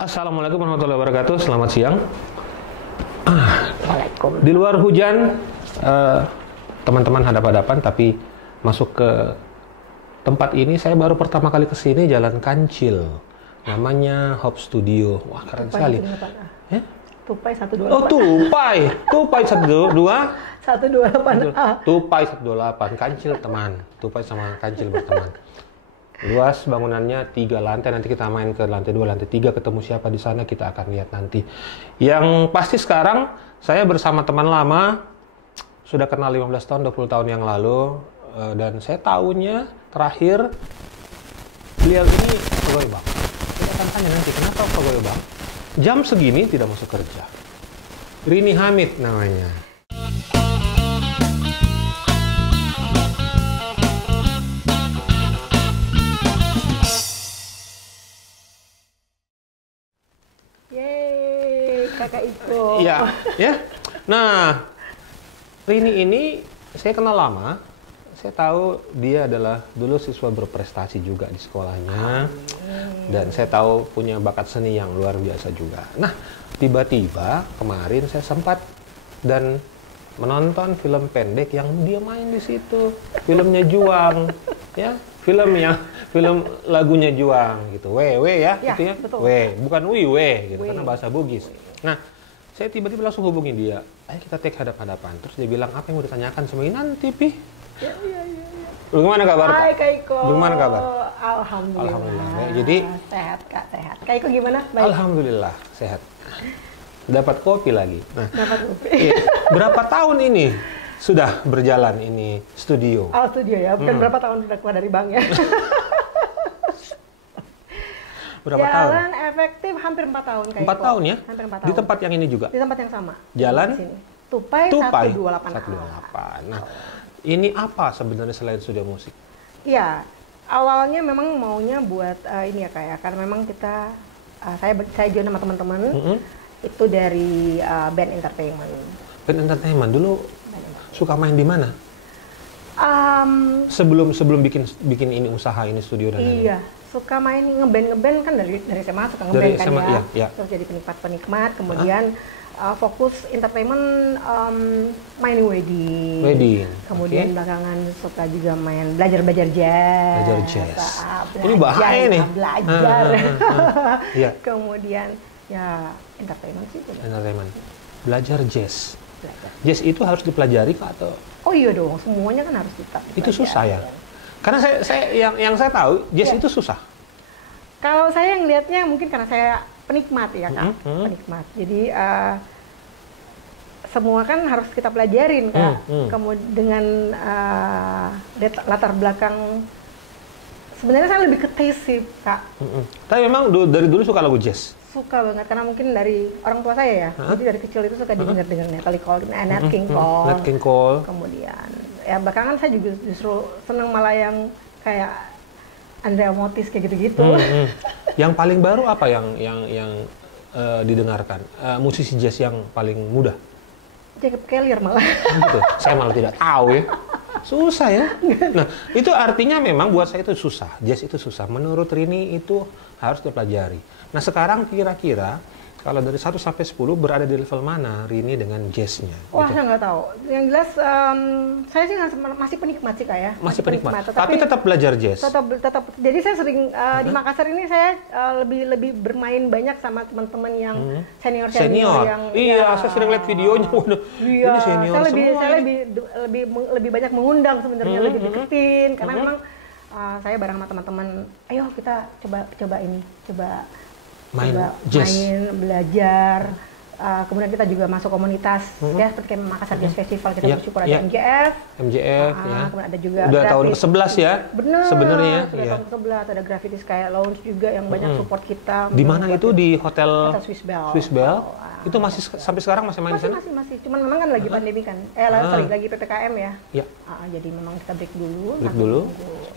Assalamualaikum warahmatullahi wabarakatuh. Selamat siang. Waalaikumsalam. Di luar hujan, teman-teman hadap-hadapan, tapi masuk ke tempat ini saya baru pertama kali kesini Jalan Kancil. Namanya Hop Studio. Wah, keren sekali. Ya? Tupai 128. Oh, Tupai 128. 128A. Tupai 128. Kancil teman. Tupai sama Kancil berteman. Luas bangunannya 3 lantai, nanti kita main ke lantai 2, lantai 3, ketemu siapa di sana kita akan lihat nanti. Yang pasti sekarang saya bersama teman lama, sudah kenal 15 tahun, 20 tahun yang lalu, dan saya tahunya terakhir beliau ini pegawai bank. Kita akan tanya nanti kenapa pegawai bank jam segini tidak masuk kerja. Rini Hamid namanya. Kakak Iko. Iya, ya. Nah, Rini ini saya kenal lama. Saya tahu dia adalah dulu siswa berprestasi juga di sekolahnya. Dan saya tahu punya bakat seni yang luar biasa juga. Nah, tiba-tiba kemarin saya sempat dan menonton film pendek yang dia main di situ. Filmnya Juang, ya. Film lagunya Juang gitu. We ya, Ya, gitu ya. betul. We, bukan we gitu, We. karena bahasa Bugis. Nah, saya tiba-tiba langsung hubungin dia. Ayo kita take hadap-hadapan. Terus dia bilang, apa yang mau ditanyakan sama ini nanti, Pi? Ya. Bagaimana kabar, Kak? Hai Kak Iko. Bagaimana kabar? Alhamdulillah. Alhamdulillah. Ya, jadi sehat Kak, sehat. Kak Iko gimana? Baik. alhamdulillah sehat. Dapat kopi lagi. Nah, Dapat kopi. iya. Berapa tahun ini sudah berjalan ini studio? Studio ya, bukan berapa tahun sudah keluar dari bank ya. Berapa tahun? Jalan efektif hampir 4 tahun Kak 4 Iko. tahun ya? Hampir 4 tahun. Di tempat yang ini juga? Di tempat yang sama. Jalan? Di sini. Tupai 128. 128. Nah, ini apa sebenarnya selain studio musik? Iya, awalnya memang maunya buat ini ya Kak ya, karena memang kita, saya join sama teman-teman, itu dari band entertainment. Band entertainment dulu suka main di mana? Sebelum bikin ini usaha ini studio dan lain-lain? Iya, suka main ngeband kan dari SMA suka Dari ngeband kan SMA, ya. iya. Terus jadi penikmat, kemudian fokus entertainment, main wedding. Kemudian Oke. belakangan suka juga belajar jazz. Belajar jazz. Belajar, Ini bahaya nih. Belajar. Iya. Kemudian ya entertainment sih. Entertainment. Belajar jazz. Belajar. Jazz itu harus dipelajari Kak, atau Oh iya dong, semuanya kan harus itu susah ya? Karena saya yang saya tahu jazz Iya. itu susah. Kalau saya yang lihatnya mungkin karena saya penikmat ya Kak, penikmat. Jadi semua kan harus kita pelajarin Kak. Kemudian dengan latar belakang, sebenarnya saya lebih ke taste sih Kak. Tapi memang dari dulu suka lagu jazz. Suka banget karena mungkin dari orang tua saya ya. Jadi dari kecil itu suka didengar Natalie Cole, Nat King Cole. Nat King Cole. Kemudian ya belakangan saya juga justru seneng malah yang kayak Andrea Motis kayak gitu-gitu. Yang paling baru apa yang didengarkan? Musisi jazz yang paling mudah? Jacob Collier malah. Gitu. Saya malah tidak tahu ya. Susah ya. Nah, itu artinya memang buat saya itu susah. Jazz itu susah. Menurut Rini itu harus dipelajari. Nah, sekarang kira-kira kalau dari 1 sampai 10 berada di level mana Rini dengan jazznya? Wah, Gitu. saya nggak tahu. Yang jelas saya sih masih penikmat sih Kak ya. Masih penikmat. Tapi tetap belajar jazz. Tetap. Jadi saya sering di Makassar ini saya lebih bermain banyak sama teman-teman yang senior yang iya, saya sering lihat videonya. Waduh, iya, ini senior saya semua. lebih banyak mengundang sebenarnya, lebih deketin karena memang saya bareng sama teman-teman, ayo kita coba Main jazz. Belajar. Kemudian kita juga masuk komunitas ya, seperti kayak Makassar Jazz Festival, kita bersyukur ada MJF ya. Kemudian ada juga udah tahun ke-11 ya. Bener, Sebenarnya sudah ya. tahun ke-11 ada Graffiti Sky Lounge juga yang banyak support kita. Di mana itu? Di hotel Swiss Bell. Swiss Bell. Itu masih sampai sekarang masih main di sana? Masih. Cuman memang kan lagi pandemi kan. Lagi PPKM ya. Iya. Jadi memang kita break dulu. Break dulu.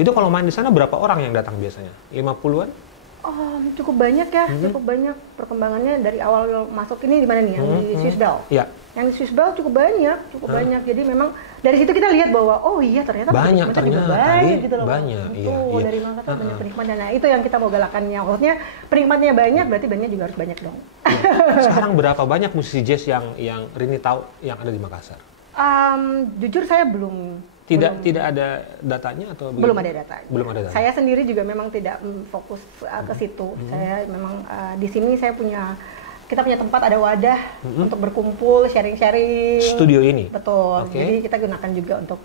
Itu kalau main di sana berapa orang yang datang biasanya? 50-an? Cukup banyak ya, cukup banyak perkembangannya dari awal masuk ini di mana nih, yang di Swiss Bell. Ya. Yang di Swiss Bell cukup banyak. Jadi memang dari situ kita lihat bahwa oh iya ternyata banyak juga baik gitu loh. Banyak, iya. Dari mana tuh banyak penikmatnya. Nah itu yang kita mau galakannya. Maksudnya penikmatnya banyak, berarti bandnya juga harus banyak dong. Sekarang berapa banyak musisi jazz yang Rini tahu yang ada di Makassar? Jujur saya belum tidak ada datanya atau belum ada data. Belum ada data. Saya sendiri juga memang tidak fokus ke situ. Saya memang di sini kita punya tempat, ada wadah untuk berkumpul, sharing-sharing. Studio ini. Betul. Jadi kita gunakan juga untuk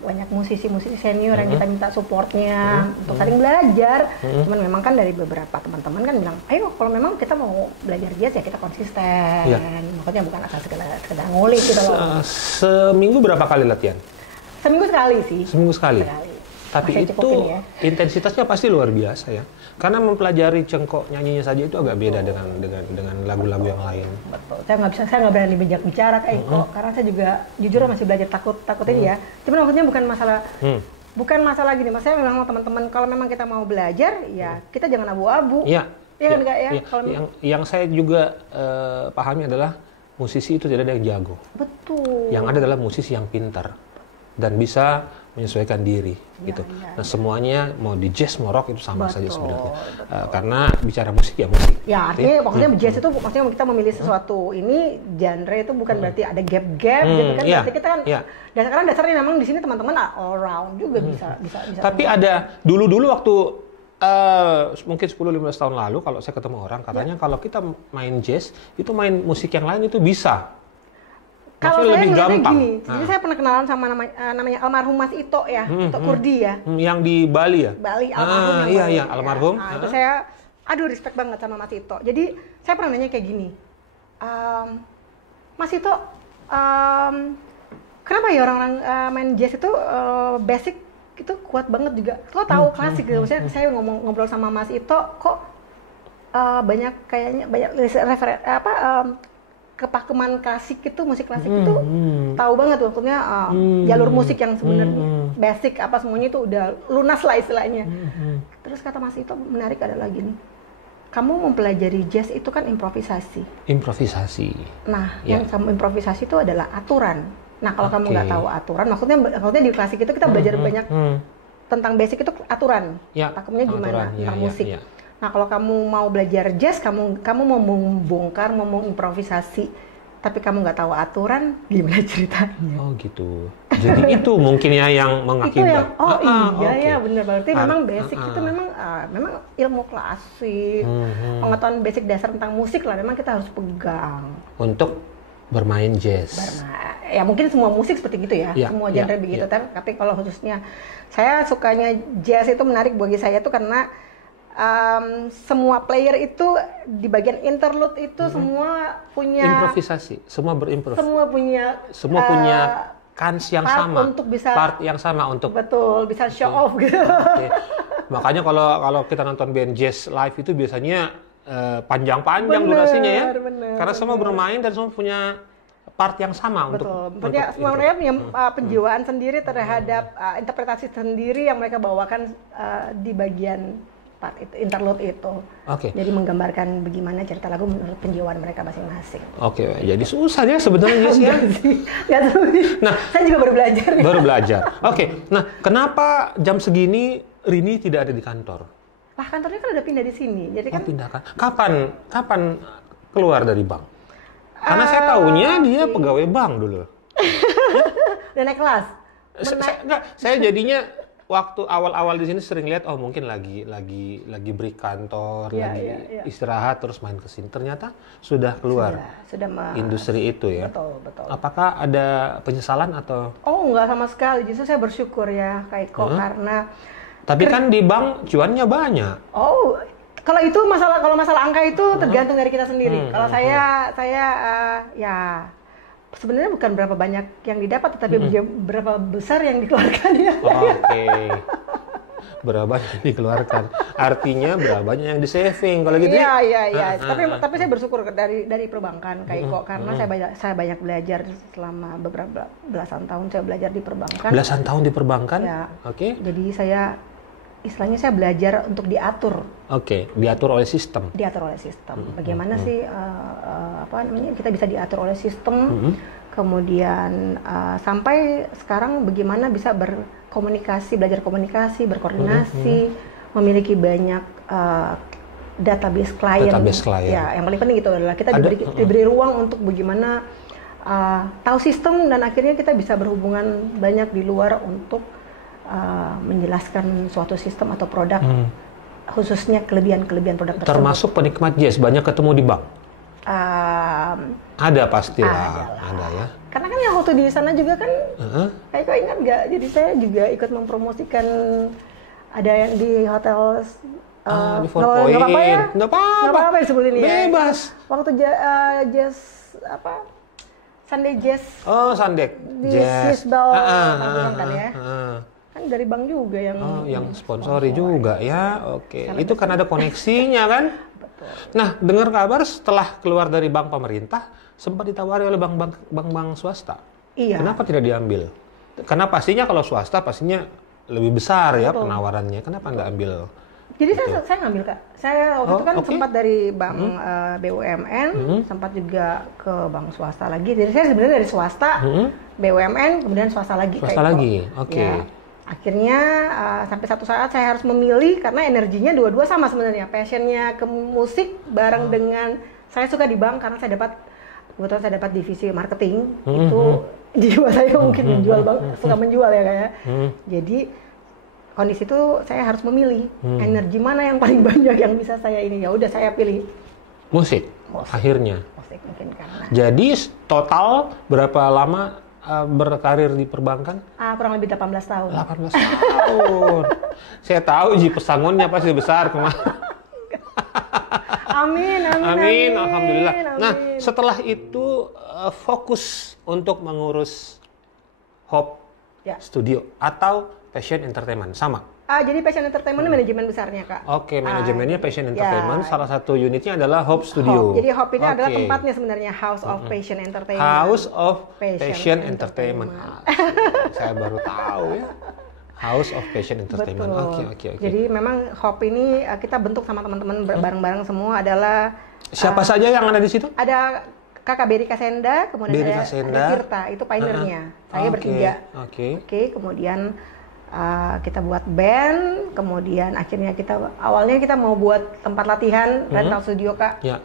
banyak musisi-musisi senior yang kita minta supportnya untuk saling belajar. Cuman memang kan dari beberapa teman-teman kan bilang, ayo kalau memang kita mau belajar jazz ya kita konsisten. Maksudnya bukan asal sekedar ngulik gitu loh. Seminggu berapa kali latihan? Seminggu sekali sih. Seminggu sekali. Tapi masih itu ya. Intensitasnya pasti luar biasa ya. Karena mempelajari cengkok nyanyinya saja itu agak beda dengan lagu-lagu yang lain. Betul. Saya nggak berani bicara kayak kok karena saya juga jujur masih belajar takut ini ya. Cuman maksudnya bukan masalah gini. Maksudnya memang teman-teman kalau memang kita mau belajar ya kita jangan abu-abu. Iya. Iya kan enggak ya? Yang saya juga pahami adalah musisi itu tidak ada yang jago. Betul. Yang ada adalah musisi yang pintar dan bisa menyesuaikan diri gitu. Nah semuanya mau di jazz mau rock itu sama saja sebenarnya. Karena bicara musik ya musik. Ya artinya maksudnya jazz itu maksudnya kita memilih sesuatu ini genre itu bukan berarti ada gap-gap gitu kan. Berarti kita kan karena dasarnya memang di sini teman-teman all round juga bisa. Tapi ada dulu waktu mungkin 10-15 tahun lalu kalau saya ketemu orang katanya kalau kita main jazz itu main musik yang lain itu bisa. Kalau saya lebih gampang. Gini, jadi saya pernah kenalan sama namanya almarhum Mas Ito ya, Ito Kurdi ya. Yang di Bali ya? Bali, almarhum. Iya, almarhum. Nah, itu saya, respect banget sama Mas Ito. Jadi saya pernah nanya kayak gini, Mas Ito, kenapa ya orang-orang main jazz itu basic itu kuat banget juga? Lo tahu klasik gitu, maksudnya saya ngobrol sama Mas Ito, kok banyak kepakeman klasik itu musik klasik itu tahu banget tuh maksudnya jalur musik yang sebenarnya basic apa semuanya itu udah lunas lah istilahnya. Terus kata Mas Ito menarik adalah gini, kamu mempelajari jazz itu kan improvisasi. Nah yang kamu improvisasi itu adalah aturan. Nah kalau kamu nggak tahu aturan, maksudnya di klasik itu kita belajar banyak tentang basic itu aturan, takutnya gimana tentang musik. Nah, kalau kamu mau belajar jazz, kamu mau membongkar, mau mengimprovisasi, tapi kamu nggak tahu aturan, gimana ceritanya? Oh gitu. Jadi itu mungkin ya yang mengakibat. Ya benar. Berarti memang basic itu memang ilmu klasik, pengetahuan basic dasar tentang musik lah. Memang kita harus pegang. Untuk bermain jazz. Ya mungkin semua musik seperti gitu ya, semua genre begitu. Tapi kalau khususnya saya sukanya jazz itu menarik bagi saya tuh karena semua player itu di bagian interlude itu semua punya improvisasi, semua berimprovisasi. Semua punya kans yang sama, part yang sama untuk bisa show off gitu. Makanya kalau kita nonton band jazz live itu biasanya panjang-panjang durasinya ya. Karena semua bermain dan semua punya part yang sama untuk semua mereka punya penjiwaan sendiri terhadap interpretasi sendiri yang mereka bawakan di bagian part itu, interlude itu. Jadi menggambarkan bagaimana cerita lagu menurut penjiwaan mereka masing-masing. Jadi susah ya sebenarnya ya. Nah, saya juga baru belajar. Nah kenapa jam segini Rini tidak ada di kantor? Lah kantornya kan udah pindah di sini. Jadi kan pindah kan. Kapan keluar dari bank? Karena saya tahunya dia pegawai bank dulu. Udah naik kelas. Saya jadinya waktu awal-awal di sini sering lihat mungkin lagi break kantor, istirahat terus main ke sini. Ternyata sudah keluar industri itu ya. Betul. Apakah ada penyesalan atau? Enggak sama sekali. Justru saya bersyukur ya Kaiko karena. Tapi kan di bank cuannya banyak. Kalau masalah angka itu tergantung dari kita sendiri. Kalau saya ya sebenarnya bukan berapa banyak yang didapat, tetapi berapa besar yang dikeluarkan ya. Berapa banyak yang dikeluarkan. Artinya berapa banyak yang di-saving kalau gitu. Iya. Tapi saya bersyukur dari perbankan Kaiko karena saya banyak belajar selama beberapa belasan tahun saya belajar di perbankan. Belasan tahun di perbankan? Ya. Jadi saya istilahnya saya belajar untuk diatur. Oke, diatur oleh sistem. Diatur oleh sistem. Bagaimana sih apa namanya kita bisa diatur oleh sistem. Kemudian sampai sekarang bagaimana bisa berkomunikasi, belajar komunikasi, berkoordinasi, memiliki banyak database klien. Ya, yang paling penting itu adalah kita diberi ruang untuk bagaimana tahu sistem dan akhirnya kita bisa berhubungan banyak di luar untuk menjelaskan suatu sistem atau produk, khususnya kelebihan-kelebihan produk tersebut. Termasuk penikmat jazz, banyak ketemu di bank? Ada pastilah, ada ya. Karena kan yang waktu di sana juga kan, kayak kau ingat nggak? Jadi saya juga ikut mempromosikan ada yang di hotel. Di 4 Point. Nggak apa-apa disebutin ya. Bebas. Waktu jazz apa? Sunday Jazz. Oh, Sunday Jazz. Di Bell kan ya. Kan dari bank juga yang sponsori juga ya. Oke. Itu kan ada koneksinya kan? Betul. Nah, dengar kabar setelah keluar dari bank pemerintah sempat ditawari oleh bank swasta. Iya. Kenapa tidak diambil? Karena pastinya kalau swasta pastinya lebih besar ya penawarannya. Kenapa nggak ambil? Jadi saya ngambil Kak. Saya waktu itu kan sempat dari bank BUMN, sempat juga ke bank swasta lagi. Jadi saya sebenarnya dari swasta, BUMN, kemudian swasta lagi. Swasta lagi, oke. Ya. Akhirnya sampai satu saat saya harus memilih karena energinya dua-dua sama sebenarnya. Passionnya ke musik bareng dengan saya suka di bank karena kebetulan saya dapat divisi marketing. Itu jiwa saya mungkin menjual suka menjual ya Kak ya. Jadi kondisi itu saya harus memilih energi mana yang paling banyak yang bisa saya ini. Ya udah saya pilih musik. Akhirnya. Musik mungkin karena. Jadi total berapa lama berkarir di perbankan? Kurang lebih 18 tahun. 18 tahun. Saya tahu pesangonnya pasti besar kemarin. Amin. Alhamdulillah. Amin. Nah, setelah itu fokus untuk mengurus Hope Studio atau Passion Entertainment sama. Jadi Passion Entertainment manajemen besarnya Kak. Oke, manajemennya Passion Entertainment. Salah satu unitnya adalah Hope Studio. Jadi Hope ini adalah tempatnya sebenarnya House of Passion Entertainment. House of Passion Entertainment. Saya baru tahu ya. House of Passion Entertainment. Oke. Jadi memang Hope ini kita bentuk sama teman-teman bareng-bareng semua adalah. Siapa saja yang ada di situ? Ada Kakak Beri Kasenda, kemudian ada Tirta, itu pioneernya. Saya bertiga. Oke, kemudian kita buat band, kemudian akhirnya awalnya kita mau buat tempat latihan rental studio Kak. Ya.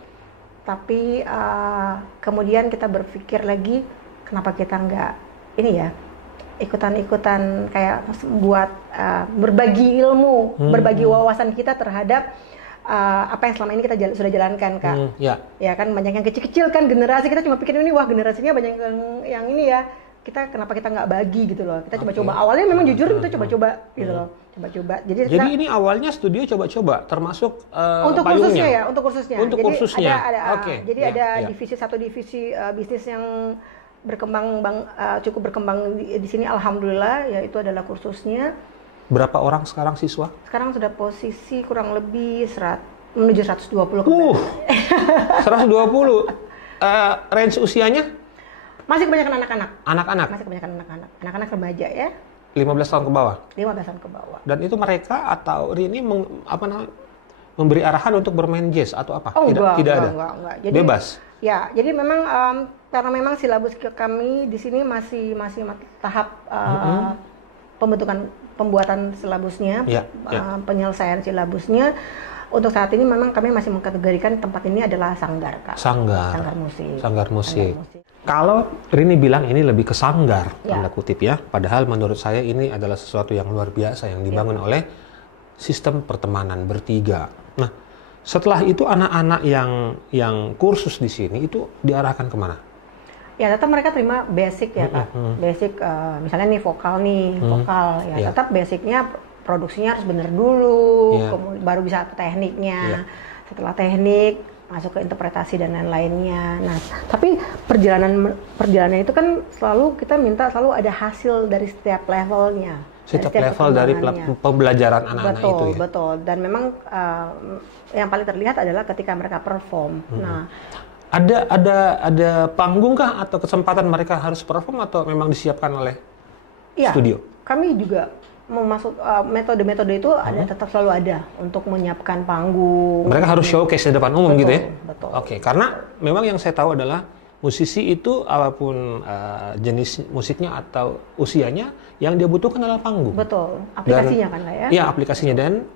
Tapi kemudian kita berpikir lagi kenapa kita nggak ikutan kayak buat berbagi ilmu, berbagi wawasan kita terhadap apa yang selama ini kita sudah jalankan Kak. Ya kan banyak yang kecil-kecil kan generasi kita cuma pikir ini generasinya banyak yang ini ya. Kenapa kita nggak bagi gitu loh. Kita coba-coba. Awalnya memang jujur kita coba-coba gitu loh. Coba-coba. Jadi ini awalnya studio coba-coba termasuk untuk payungnya. Kursusnya. Untuk kursusnya. Jadi ada satu divisi bisnis yang cukup berkembang di sini alhamdulillah, yaitu adalah kursusnya. Berapa orang sekarang siswa? Sekarang sudah posisi kurang lebih menuju 120 120. Range usianya? Masih kebanyakan anak-anak. Anak-anak? Masih kebanyakan anak-anak. Anak-anak remaja ya. 15 tahun ke bawah? 15 tahun ke bawah. Dan itu mereka atau ini memberi arahan untuk bermain jazz atau apa? Tidak ada? Enggak. Jadi, bebas? Ya, jadi memang karena memang silabus kami di sini masih tahap pembuatan silabusnya, penyelesaian silabusnya. Untuk saat ini memang kami masih mengkategorikan tempat ini adalah sanggar, Kak. Sanggar musik. Musik. Kalau Rini bilang ini lebih ke sanggar, tanda kutip ya. Padahal menurut saya ini adalah sesuatu yang luar biasa yang dibangun oleh sistem pertemanan bertiga. Nah, setelah itu anak-anak yang kursus di sini itu diarahkan kemana? Ya tetap mereka terima basic ya Kak. Basic misalnya nih vokal ya. Tetap basicnya produksinya harus bener dulu, kemudian baru bisa tekniknya. Setelah teknik masuk ke interpretasi dan lain-lainnya. Nah, tapi perjalanan itu kan kita minta selalu ada hasil dari setiap levelnya. Setiap level dari pembelajaran anak-anak itu ya. Betul. Dan memang yang paling terlihat adalah ketika mereka perform. Nah, ada panggung kah atau kesempatan mereka harus perform atau memang disiapkan oleh studio? Kami juga metode-metode itu ada, tetap selalu ada untuk menyiapkan panggung. Mereka harus showcase di depan umum gitu ya? Betul. Oke, karena memang yang saya tahu adalah musisi itu apapun jenis musiknya atau usianya, yang dia butuhkan adalah panggung. Betul, aplikasinya kan ya? Iya, aplikasinya, dan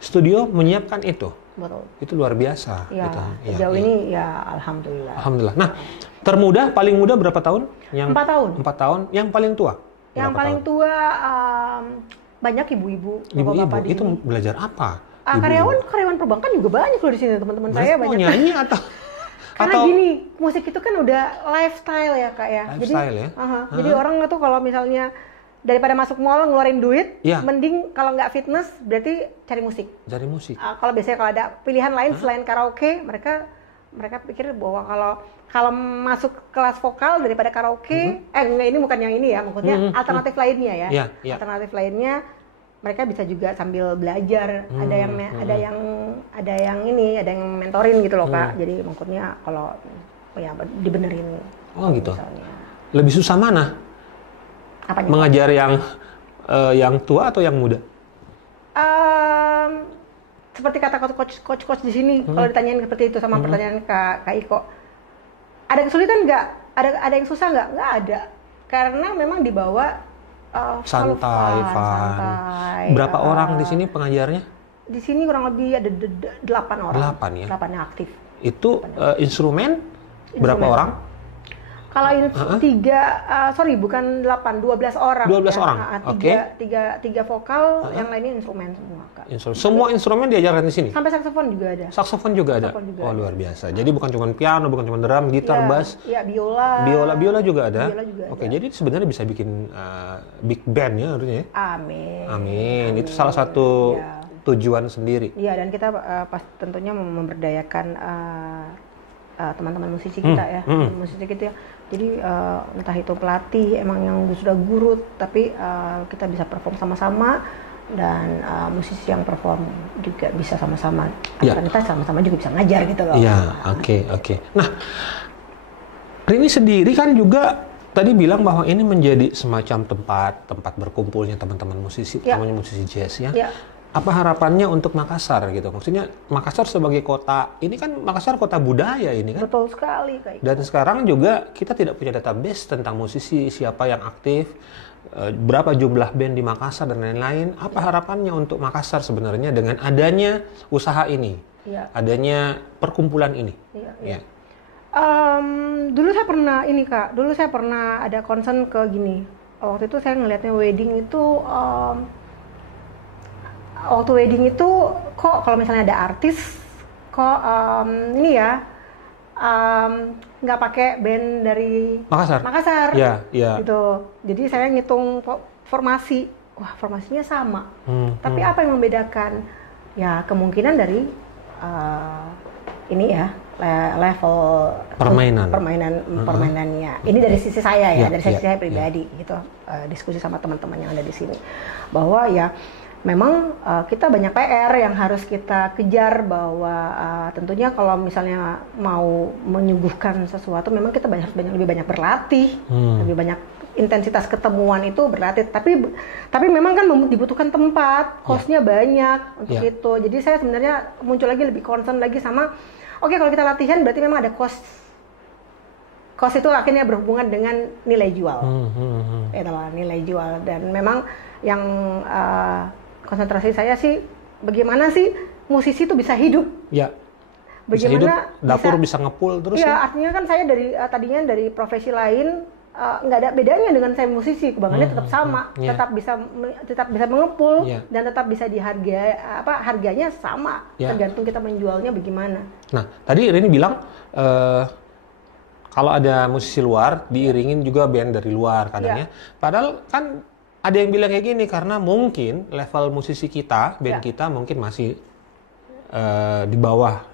studio menyiapkan itu. Betul. Itu luar biasa. Ya, gitu. sejauh ini ya alhamdulillah. Alhamdulillah. Nah, termuda, paling muda berapa tahun? 4 tahun. 4 tahun. Yang paling tua? Yang paling tua banyak ibu-ibu, Ibu-ibu itu belajar apa? Karyawan perbankan juga banyak loh di sini, teman-teman saya banyak. Nyanyi atau? Karena gini, musik itu kan udah lifestyle ya Kak ya. Lifestyle ya? Jadi orang itu kalau misalnya daripada masuk mall ngeluarin duit, mending kalau nggak fitness berarti cari musik. Cari musik. Kalau biasanya kalau ada pilihan lain selain karaoke, mereka pikir bahwa kalau masuk kelas vokal daripada karaoke, enggak, ini bukan yang ini ya, maksudnya alternatif lainnya ya. Alternatif lainnya mereka bisa juga sambil belajar. Ada yang mentorin gitu loh Kak. Jadi maksudnya kalau ya dibenerin. Oh gitu. Misalnya. Lebih susah mana? Apanya? Mengajar yang tua atau yang muda? Seperti kata coach di sini, kalau ditanyain seperti itu sama pertanyaan Kak Iko, ada kesulitan nggak? Ada yang susah nggak? Nggak ada, karena memang dibawa santai. Berapa orang di sini pengajarnya? Di sini kurang lebih ada 8 orang. 8 ya? 8 yang aktif. Itu instrumen berapa orang? Kalau ini bukan 8, 12 orang. 12 orang. Oke. Tiga vokal, yang lainnya instrumen semua, Kak. Semua instrumen diajarkan di sini. Sampai saksofon juga ada. Saksofon juga ada. Luar biasa. Jadi bukan cuma piano, bukan cuma drum, gitar, bass. Iya, biola. Biola juga ada. Oke, jadi sebenarnya bisa bikin big band ya harusnya. Amin. Itu salah satu tujuan sendiri. Iya, dan kita tentunya memberdayakan teman-teman musisi kita ya, musisi kita. Jadi entah itu pelatih emang yang sudah guru, tapi kita bisa perform sama-sama, dan musisi yang perform juga bisa sama-sama. Kita sama-sama juga bisa ngajar gitu loh. Iya, oke. Nah, Rini sendiri kan juga tadi bilang bahwa ini menjadi semacam tempat berkumpulnya teman-teman musisi, teman-teman musisi jazz ya. Apa harapannya untuk Makassar gitu? Maksudnya Makassar sebagai kota, ini kan Makassar kota budaya ini kan? Betul sekali. Dan sekarang juga kita tidak punya database tentang musisi, siapa yang aktif, berapa jumlah band di Makassar dan lain-lain. Apa harapannya untuk Makassar sebenarnya dengan adanya usaha ini, adanya perkumpulan ini? Dulu saya pernah ada concern ke gini. Waktu itu saya ngelihatnya wedding itu. Waktu wedding itu kok kalau misalnya ada artis kok nggak pakai band dari Makassar. Gitu. Jadi saya ngitung formasi, formasinya sama. Tapi apa yang membedakan? Ya kemungkinan dari level permainannya. Ini dari sisi saya dari sisi saya pribadi gitu. Diskusi sama teman-teman yang ada di sini bahwa ya memang kita banyak PR yang harus kita kejar, bahwa tentunya kalau misalnya mau menyuguhkan sesuatu memang kita harus lebih banyak berlatih, lebih banyak intensitas ketemuan itu berlatih. Tapi memang kan dibutuhkan tempat, cost-nya banyak untuk itu. Jadi saya sebenarnya muncul lagi lebih concern lagi sama, kalau kita latihan berarti memang ada cost. Cost itu akhirnya berhubungan dengan nilai jual, nilai jual. Dan memang yang konsentrasi saya sih, bagaimana sih musisi itu bisa hidup? Bisa hidup, dapur bisa ngepul terus. Artinya kan saya tadinya dari profesi lain, nggak ada bedanya dengan saya musisi, kebanggaannya tetap sama, tetap bisa mengepul dan tetap bisa harganya sama, tergantung kita menjualnya bagaimana. Nah, tadi Rini bilang kalau ada musisi luar diiringin juga band dari luar kadangnya. Padahal kan ada yang bilang kayak gini, karena mungkin level musisi kita, band kita mungkin masih di bawah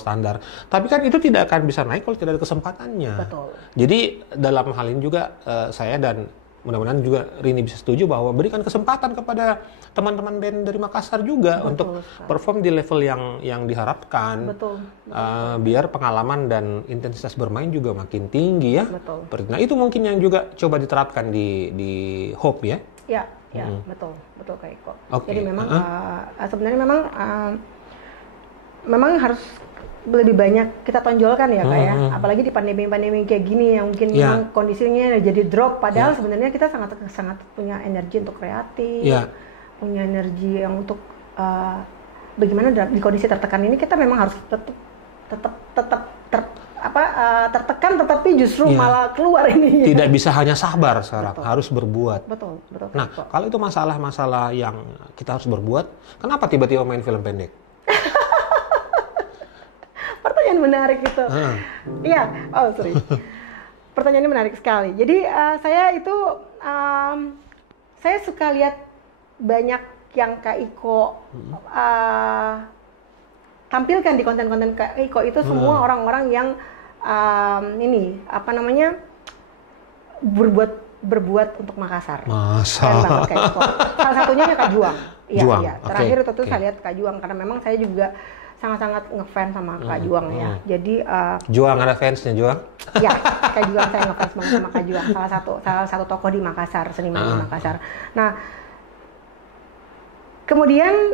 standar. Tapi kan itu tidak akan bisa naik kalau tidak ada kesempatannya. Betul. Jadi dalam hal ini juga saya dan mudah-mudahan juga Rini bisa setuju bahwa berikan kesempatan kepada teman-teman band dari Makassar juga untuk perform di level yang diharapkan. Biar pengalaman dan intensitas bermain juga makin tinggi ya. Nah itu mungkin yang juga coba diterapkan di Hope ya. Ya, betul Kak Iko. Okay. Jadi memang sebenarnya memang harus lebih banyak kita tonjolkan ya Kak ya. Apalagi di pandemi kayak gini yang mungkin memang kondisinya jadi drop. Padahal sebenarnya kita sangat punya energi untuk kreatif, punya energi yang untuk bagaimana di kondisi tertekan ini kita memang harus tetap tertekan, tetapi justru malah keluar ini. Tidak bisa hanya sabar sekarang, harus berbuat. Betul. Nah, kalau itu masalah-masalah yang kita harus berbuat, kenapa tiba-tiba main film pendek? Pertanyaan menarik itu. Iya, sorry. Pertanyaannya menarik sekali. Jadi saya suka lihat banyak yang Kak Iko tampilkan di konten-konten Kak Iko itu semua orang-orang yang berbuat untuk Makassar. Keren banget Kak Iko. Salah satunya Kak Juang. Iya. Terakhir itu saya lihat Kak Juang karena memang saya juga sangat-sangat ngefans sama Kak Juang ya. Jadi Juang ada fansnya Juang? Iya, Kak Juang saya ngefans banget sama Kak Juang. Salah satu tokoh di Makassar, seniman di Makassar. Nah, kemudian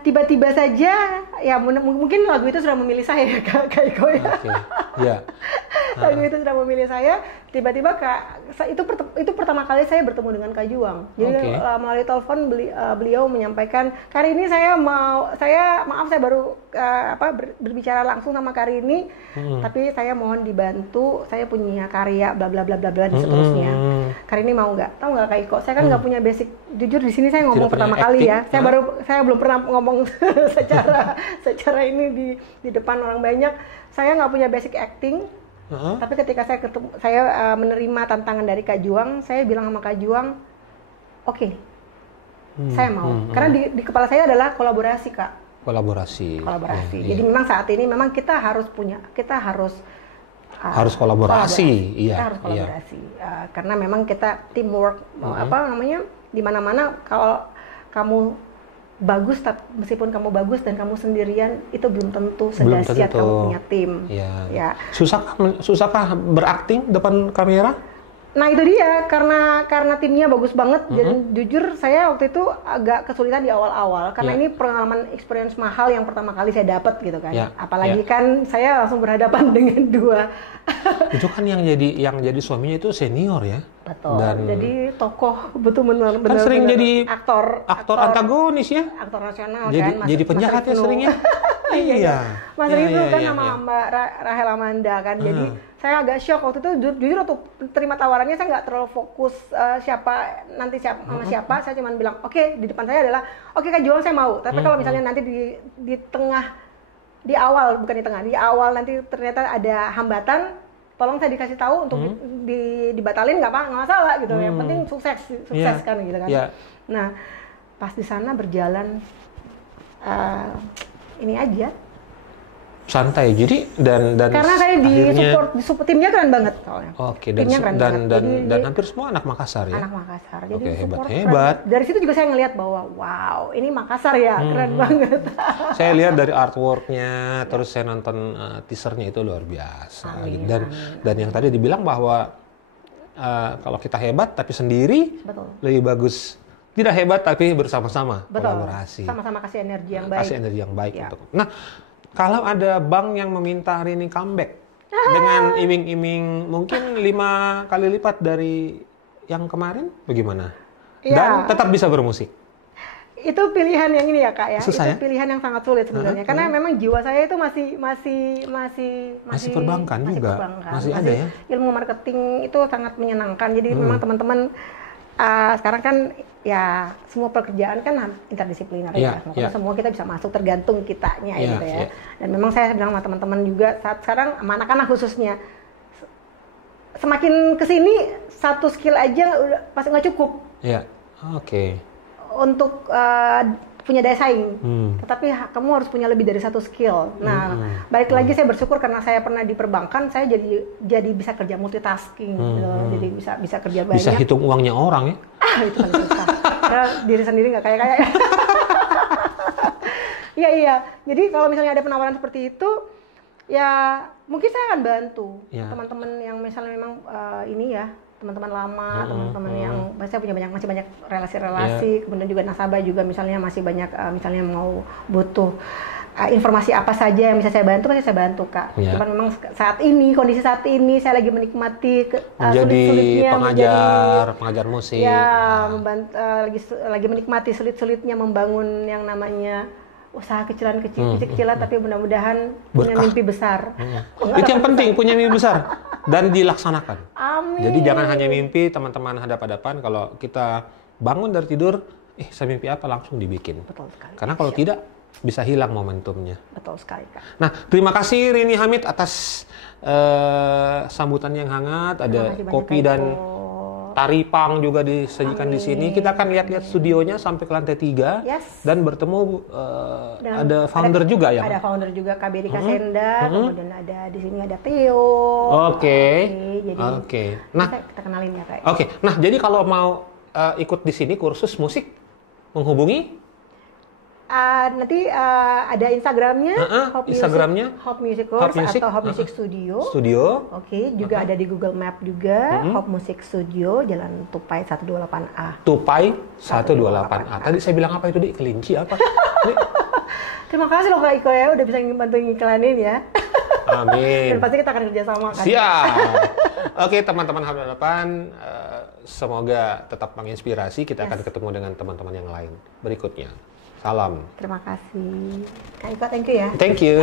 tiba-tiba saja ya mungkin lagu itu sudah memilih saya Kak Iko ya. Lagu itu sudah memilih saya. Tiba-tiba itu pertama kali saya bertemu dengan Kak Juang. Jadi melalui telepon beliau menyampaikan, "Kali ini saya baru berbicara langsung sama Kak Rini, tapi saya mohon dibantu, saya punya karya bla bla bla bla bla dan seterusnya. Kak Rini mau nggak?" Tahu nggak Kak Iko? Saya kan nggak punya basic. Jujur di sini saya ngomong pertama kali ya. Saya belum pernah ngomong secara ini di depan orang banyak. Saya nggak punya basic acting. Tapi ketika saya menerima tantangan dari Kak Juang, saya bilang sama Kak Juang, oke, saya mau. Karena di kepala saya adalah kolaborasi Kak. Kolaborasi. Jadi memang saat ini memang kita harus kolaborasi. Kita harus kolaborasi. Karena memang kita teamwork. Di mana-mana kalau kamu bagus, meskipun kamu bagus dan kamu sendirian, itu belum tentu sedahsyat kamu punya tim. Ya. Susahkah berakting depan kamera? Nah itu dia, karena timnya bagus banget. Dan jujur saya waktu itu agak kesulitan di awal-awal karena ini pengalaman experience mahal yang pertama kali saya dapat gitu kan. Apalagi kan saya langsung berhadapan dengan dua. Itu kan yang jadi suaminya itu senior ya. Betul. Jadi tokoh benar sering jadi aktor antagonis ya. Aktor nasional jadi penjahat ya seringnya. Iya. Mas Rifnu kan sama Mbak Rahel Amanda kan. Jadi saya agak shock waktu itu, jujur waktu terima tawarannya saya nggak terlalu fokus siapa. Saya cuma bilang oke, di depan saya adalah oke Kak Juang saya mau. Tapi kalau misalnya nanti di awal nanti ternyata ada hambatan, tolong saya dikasih tahu untuk dibatalin nggak masalah gitu. Yang penting sukses kan gitu kan. Nah pas di sana berjalan ini aja santai. Jadi dan karena saya di support timnya keren banget soalnya. Dan hampir semua anak Makassar ya. Anak Makassar. Jadi hebat. Dari situ juga saya ngelihat bahwa wow, ini Makassar ya, keren banget. Saya lihat dari artworknya, terus saya nonton teasernya itu luar biasa. Amin. Dan yang tadi dibilang bahwa kalau kita hebat tapi sendiri lebih bagus. Tidak hebat tapi bersama-sama kolaborasi. Sama-sama kasih energi yang baik. Untuk. Nah, kalau ada bank yang meminta hari ini comeback dengan iming-iming mungkin 5 kali lipat dari yang kemarin, bagaimana? Dan tetap bisa bermusik. Itu pilihan yang ini ya Kak ya. Susah, itu pilihan yang sangat sulit sebenarnya. Karena memang jiwa saya itu masih perbankan juga. Masih ada ya. Ilmu marketing itu sangat menyenangkan. Jadi memang teman-teman sekarang kan ya semua pekerjaan kan interdisipliner semua kita bisa masuk tergantung kitanya gitu ya. Dan memang saya bilang sama teman-teman juga saat sekarang sama anak-anak khususnya semakin kesini satu skill aja udah pasti nggak cukup. Untuk punya daya saing, tetapi kamu harus punya lebih dari satu skill. Nah, balik lagi saya bersyukur karena saya pernah di perbankan, saya jadi bisa kerja multitasking, jadi bisa kerja banyak. Bisa hitung uangnya orang ya? Itu paling susah. Karena diri sendiri nggak kaya-kaya. Iya. Jadi kalau misalnya ada penawaran seperti itu, ya mungkin saya akan bantu teman-teman yang misalnya memang ini ya teman-teman lama, teman-teman yang masih masih banyak relasi-relasi, kemudian juga nasabah juga misalnya masih banyak misalnya mau butuh informasi apa saja yang bisa saya bantu, pasti saya bantu, Kak. Cuman memang kondisi saat ini saya lagi menikmati sulit-sulitnya pengajar musik. Ya, lagi menikmati sulit-sulitnya membangun yang namanya usaha kecilan tapi mudah-mudahan punya mimpi besar. Itu yang penting, punya mimpi besar dan dilaksanakan. Amin. Jadi jangan hanya mimpi, teman-teman hadap-hadapan. Kalau kita bangun dari tidur, saya mimpi apa, langsung dibikin. Betul sekali. Karena kalau tidak, bisa hilang momentumnya. Betul sekali, Kak. Nah, terima kasih Rini Hamid atas sambutan yang hangat. Ada kopi dan taripang juga disajikan di sini. Kita akan lihat-lihat studionya sampai ke lantai 3 dan bertemu ada founder juga ya. Ada founder juga Kak Berry Kasenda, kemudian ada di sini ada Theo. Oke. Nah, kita kenalin ya, Kak. Oke. Nah, jadi kalau mau ikut di sini kursus musik, menghubungi nanti ada Instagramnya, Hop Music atau Hop Music Studio. Oke, juga ada di Google Map juga, Hop Music Studio, Jalan Tupai 128A. Tupai 128A. Tadi saya bilang apa itu, Dik? Kelinci apa? Terima kasih loh Kak Iko ya, udah bisa bantu ngiklanin ya. Amin. Dan pasti kita akan kerjasama kan. Siap. Oke, teman-teman hadapan, semoga tetap menginspirasi. Kita akan ketemu dengan teman-teman yang lain berikutnya. Salam. Terima kasih. Kak Iko, thank you ya. Thank you.